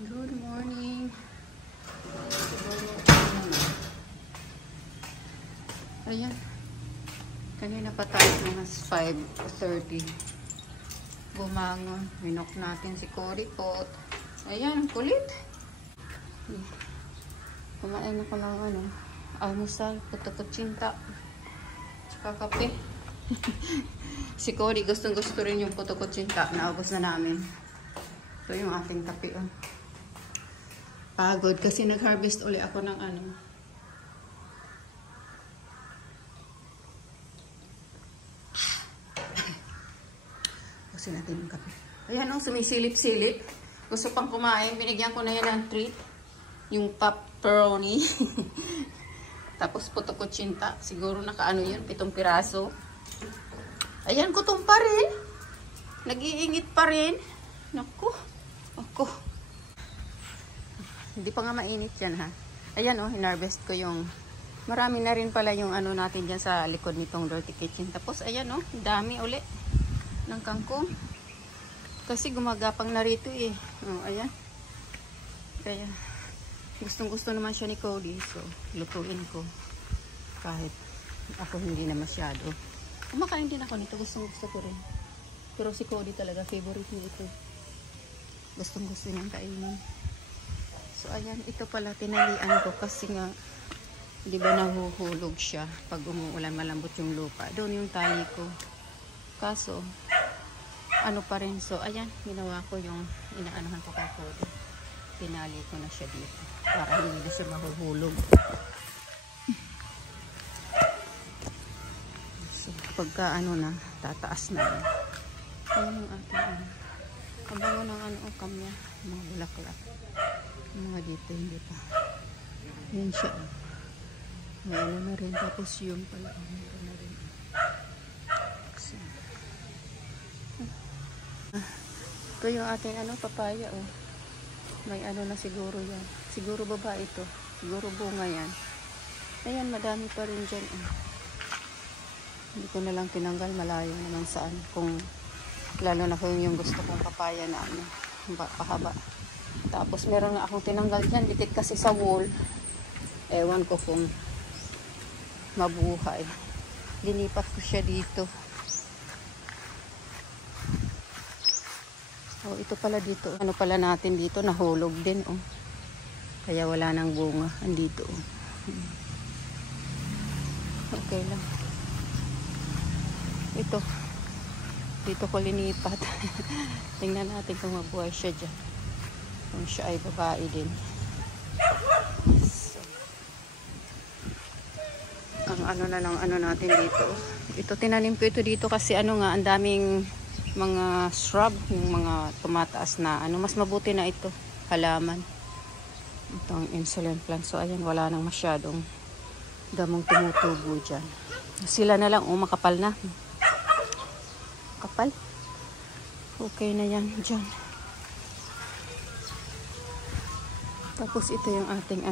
Good morning. Ayan. Kanina pa tayo mga 5:30. Bumangon. Minok natin si Cory Pot. Ayan, kulit. Kumain ako ng almusal, puto-kutsinta, tsaka kape. Si Cory gustong-gusto rin yung puto-kutsinta. Naubos na namin. Ito yung ating kape. Pagod kasi nag-harvest uli ako ng Kasi natin yung kape. Ayan sumisilip-silip. Gusto pang kumain. Binigyan ko na yan ng treat. Yung pepperoni. Tapos puto-kutsinta. Siguro nakaano yun, 7 piraso. Ayan, gutom pa rin. Nag-iingit pa rin. Naku. Ako. Hindi pa nga mainit yan ha. Ayan hinarvest ko yung marami na rin pala yung natin dyan sa likod nitong dirty kitchen. Tapos ayan dami uli ng kangkong. Kasi gumagapang na rito ayan. Kaya gustong gusto naman siya ni Cody. So lutuin ko. Kahit ako hindi na masyado. Kumakain din ako nito. Gustong gusto ko rin. Pero si Cody talaga favorite niya ito. Gustong gusto niyang kainin. So ayan, ito pala tinalian ko kasi nga, di ba nahuhulog siya pag umuulan, malambot yung lupa. Doon yung tali ko. Kaso, pa rin. So ayan, ginawa ko yung inaanohan ko kay Cody. Tinali ko na siya dito para hindi na siya mahuhulog. So pagka na, tataas na. Ayan yung ating ang bango ng kamya, mga bulaklak. Mga dito hindi pa. Yan siya. May na rin. Tapos yung pala. Meron na rin. So. Ito yung ating papaya May na siguro yan. Siguro baba ito. Siguro bunga yan. Ayan, madami pa rin dyan Hindi ko na lang tinanggal. Malayo naman saan. Kung lalo na kung yung gusto kong papaya na pahaba. Tapos meron na akong tinanggal dyan. Dikit kasi sa wall. Ewan ko kung mabuhay. Linipat ko siya dito. Ito pala dito. Ano pala natin dito? Nahulog din Kaya wala nang bunga. Andito Okay lang. Ito. Dito ko linipat. Tingnan natin kung mabuhay siya dyan. Kung siya ay babae din. So, ang natin dito. Ito tinanim ko ito dito kasi ang daming mga shrub, yung mga tumataas na mas mabuti na ito, halaman. Itong insulin plant. So ayan, wala nang masyadong damong tumutubo dyan. Sila na lang, makapal na. Kapal. Okay na yan dyan. Tapos ito yung ating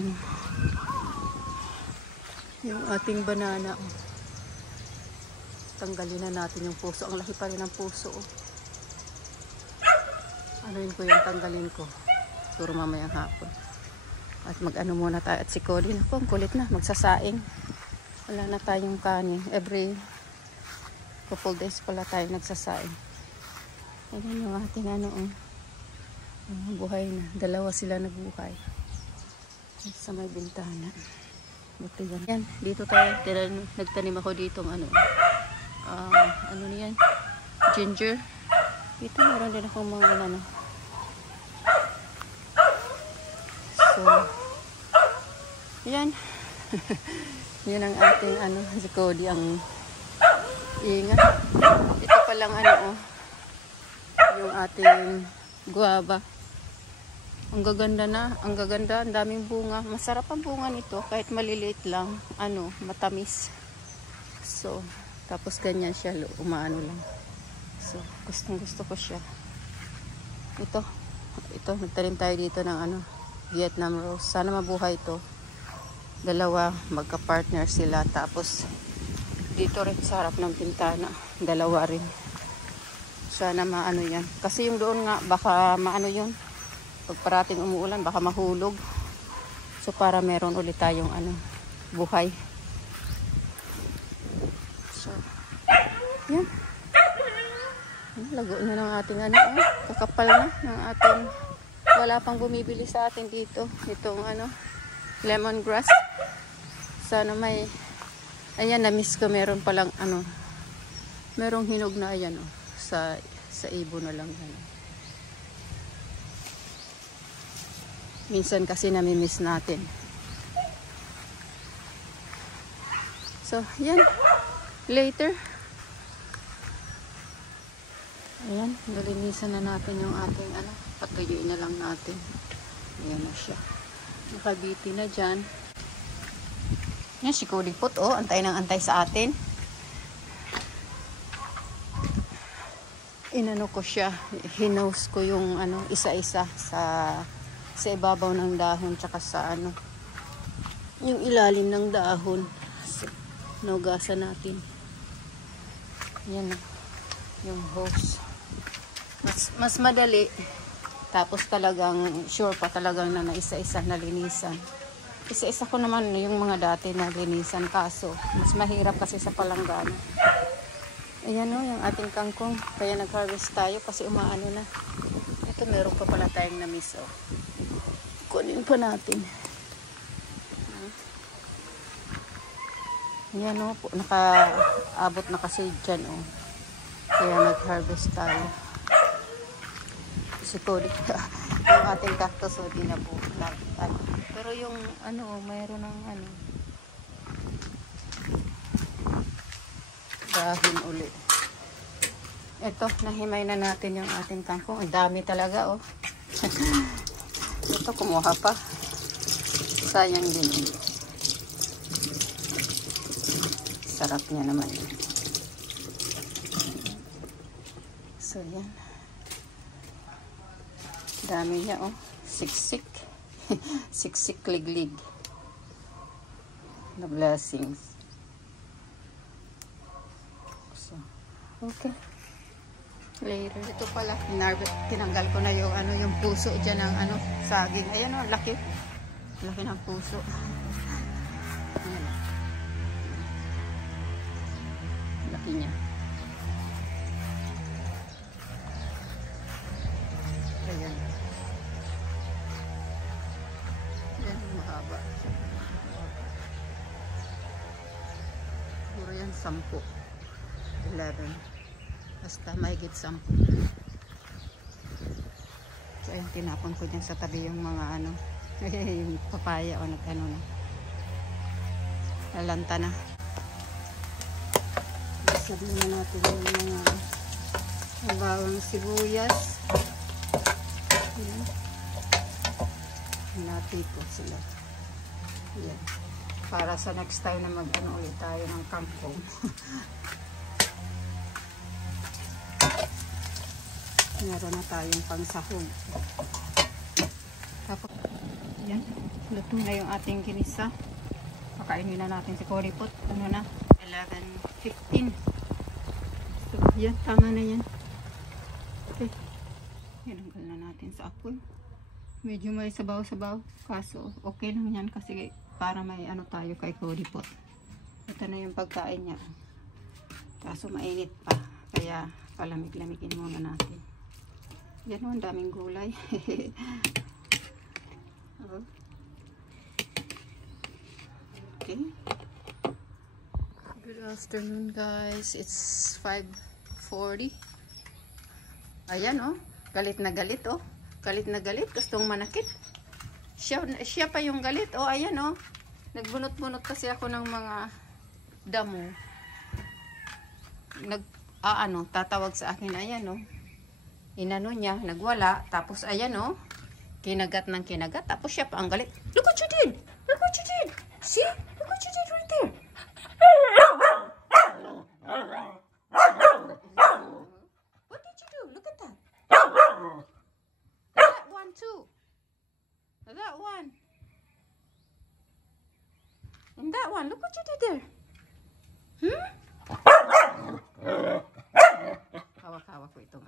yung ating banana. Tanggalin na natin yung puso. Ang laki pa rin ng puso. Anuin ko yung tanggalin ko. Siguro mamayang hapon. At muna tayo. At si Cody ang kulit na. Magsasaing. Wala na tayong kanin. Every couple days pala tayo nagsasaing. Ayan yung ating buhay na. Dalawa sila nabuhay. Sa may bintana. Buti yan. Yan, dito tayo. Nagtanim ako dito niyan? Ginger. Dito meron din ako mga So, yan. Yan ang ating si Cody ang ingat. Ito palang yung ating guava. Ang gaganda na, ang daming bunga. Masarap ang bunga nito kahit maliliit lang, matamis. So, tapos ganyan siya, lang. So, gustong-gusto ko siya. Ito, nagtanim tayo dito ng Vietnam rose. Sana mabuhay ito. Dalawa, magka-partner sila. Tapos, dito rin sa harap ng pintana, dalawa rin. Sana yan. Kasi yung doon nga, baka yun. Pag parating umuulan, baka mahulog. So, para meron ulit tayong buhay. So, yan. Lago na ng ating kakapal na ng ating, wala pang bumibili sa atin dito. Itong lemongrass. Sana may, ayan, na-miss ko, meron palang merong hinog na ayan sa ibon na lang. Minsan kasi nami-miss natin. So, yan. Later. Ayan, nalinisan na natin yung ating patuyuin na lang natin. Ayan na siya. Nakabiti na dyan. Yan, si Kulipot, antay ng antay sa atin. Inano ko siya, hinose ko yung isa-isa sa ibabaw ng dahon, tsaka sa yung ilalim ng dahon. So, nugasan natin. Yan, yung hose. Mas madali. Tapos talagang sure pa talagang na isa-isa nalinisan. Isa-isa ko naman yung mga dati na linisan, kaso mas mahirap kasi sa palanggana. Ayan yung ating kangkong. Kaya nag-harvest tayo kasi umaano na. Ito, meron pa pala tayong na-miss. Kunin pa natin. Ayan nakaabot na kasi dyan Kaya nag-harvest tayo. Si Kodik, yung ating cactus di na po. Pero yung mayroon ng dahon ulit. Ito, nahimay na natin yung ating kangkong. Ang dami talaga Ito, kumuha pa. Sayang din. Sarap niya naman. So, yan. Dami niya, siksik. Siksik liglig. The blessings. So, okay. Later. Ito pala, tinanggal ko na yung puso dyan ng saging. Ayan laki. Laki ng puso. Ayan. Laki niya. Ayan. Ayan, mahaba. Siguro yan 10. 11. Basta mahigit 10. So, ayun, tinapon ko dyan sa tabi yung mga yung papaya na. Lalanta na. Sabihin na natin yung mga bawang sibuyas. Ayan. Hinati ko sila. Ayan. Para sa next time na ulit tayo ng kangkong. Meron na tayong pangsahog. Tapos, yan. Luto na yung ating ginisa. Pakainin na natin si Kulipot. 11:15. So, yan. Tama na yan. Okay. Ilanggal na natin sa apoy. Medyo may sabaw-sabaw. Kaso, okay lang yan kasi para may tayo kay Kulipot. Ito na yung pagkain niya. Kaso, mainit pa. Kaya, palamig-lamigin muna natin. Yan ang daming gulay. Okay. Good afternoon guys. It's 5:40. Ayan galit na galit Galit na galit. Gustong manakit. Siya pa yung galit. Ayan Nagbunot-bunot kasi ako ng mga damo. Tatawag sa akin. Ayan inano niya, nagwala, tapos ayan kinagat ng kinagat, tapos siya pa ang galit. Look what you did! Look what you did! See? Look what you did right there! What did you do? Look at that! That one too! That one! And that one, look what you did there! Hawak-hawak ko itong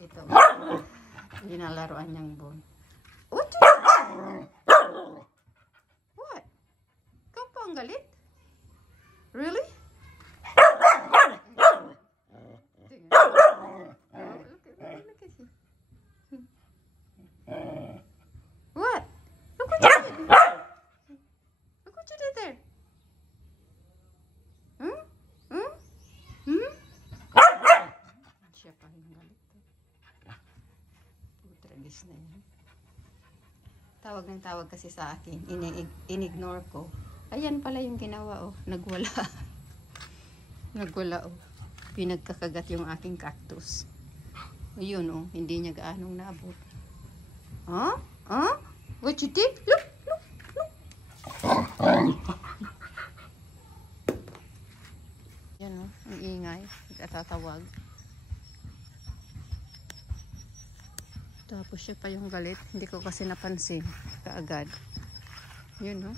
ito. Linalaroan niyang bone. What? What? Ikaw pa ang galit? Really? What? Look what you did. Look what you did there. Hmm? Hmm? Hmm? Siya pa yung galit. Putragis na yan. Tawag ng tawag kasi sa akin. In-ignore ko. Ayan pala yung ginawa, oh. Nagwala. Nagwala, oh. Pinagkakagat yung aking cactus. Ayun, oh. Hindi niya gaanong naabot. Huh? Huh? What you did? Look, look, look. Yan, oh. Ang ingay. Nagkatatawag. Tapos siya pa yung galit. Hindi ko kasi napansin kaagad. Yun, no?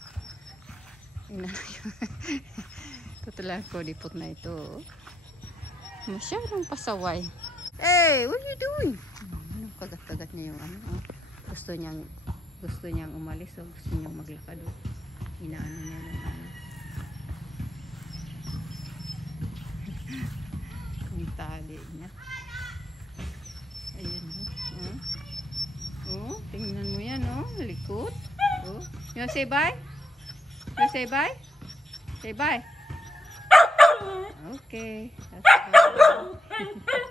Tingnan yun. Tutulan ko, dipot na ito. Masyadong pasaway. Hey, what are you doing? Ano, kagat-kagat niya yung ano. Gusto niyang umalis o gusto niyang maglakad. Inaano niya ng ano. Yung tali niya. Ayan, no? Oh, tingnan mo yan, oh. Likot. Oh. You say bye? You say bye? Say bye. Okay. That's good.